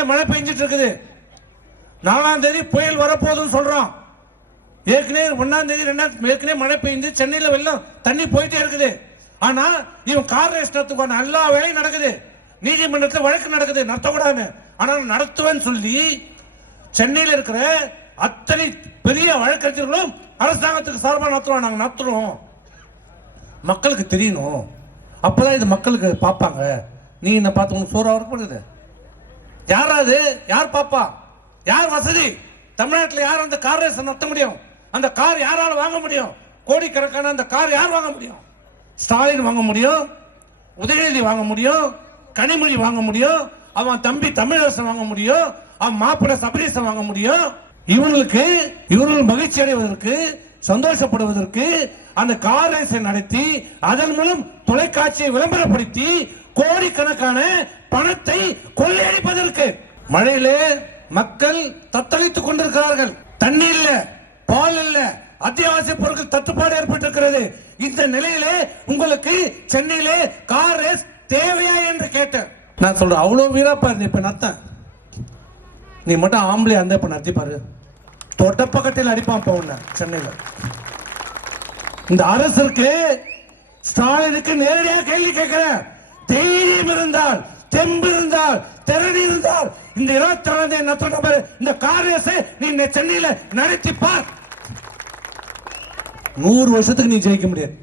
சென்னையில மழை பெஞ்சிட்டு இருக்குது. 4ஆம் தேதி புயல் வரப்போகுதுன்னு சொல்றோம். ஏற்கனவே 1ஆம் தேதி 2ஆம் ஏற்கனவே மழை பெய்ஞ்சு சென்னையில வெள்ளம் தண்ணி போயிட்டே இருக்குது. ஆனா இவன் கார் ரேஸ் நடத்துவான எல்லா வேலையும் நடக்குது. நீதிமன்றத்தில் வழக்கு நடக்குது, நடத்தக்கூடாது. ஆனால் நடத்துவேன்னு சொல்லி சென்னையில் இருக்கிற அத்தனை பெரிய வழக்கறிஞர்களும் அரசாங்கத்துக்கு சார்பாக நடத்துறோம். நாங்கள் நடத்துறோம், மக்களுக்கு தெரியணும், அப்பதான் இது மக்களுக்கு பார்ப்பாங்க. நீ என்ன பார்த்து உனக்கு சோறா ஒர்க் பண்ணுது யாராவது? யார் பாப்பா? யார் வசதி? தமிழ்நாட்டில் யார் அந்த கார் ரேஸ் நடத்த முடியும்? அந்த கார் யாரால வாங்க முடியும்? கோடிக்கணக்கான அந்த கார் யார் வாங்க முடியும்? ஸ்டாலின் வாங்க முடியும், உதயநிதி வாங்க முடியும், கனிமொழி வாங்க முடியும், அவன் தம்பி தமிழரசன் வாங்க முடியும், அவன் மாப்பிள்ளை சபரீசன் வாங்க முடியும். இவர்கள் மகிழ்ச்சி அடைவதற்கு, சந்தோஷப்படுவதற்கு அந்த கார் ரேஸை நடத்தி அதன் மூலம் தொலைக்காட்சியை விளம்பரப்படுத்தி கோடிக்கணக்கான பணத்தை கொள்ளையடிப்பதற்கு மழையிலே மக்கள் தத்தளித்துக் கொண்டிருக்கிறார்கள். தண்ணி இல்ல, பால் இல்ல, அத்தியாவசிய பொருட்கள் தட்டுப்பாடு ஏற்பட்டிருக்கிறது. இந்த நிலையிலே உங்களுக்கு சென்னையிலே கார் ரேஸ் தேவையா என்று கேட்டேன். நான் சொல்றேன், அவ்வளவு வீரப்பா இருந்த இப்ப நத்தன், நீ மட்டும் ஆம்பளை அந்த இப்ப நடத்தி பாரு, தொட்ட பக்கத்தில் அடிப்பான் போன சென்னையில. இந்த அரசுக்கு ஸ்டாலினுக்கு நேரடியாக கேள்வி கேட்கிறேன். தைரியம் இருந்தால், தெம்பு இருந்தால், திறன் இருந்தால் இந்த 22 நபர் இந்த கார் ரேஸை நீ சென்னையில நடத்தி பார். 100 வருஷத்துக்கு நீ ஜெயிக்க முடியாது.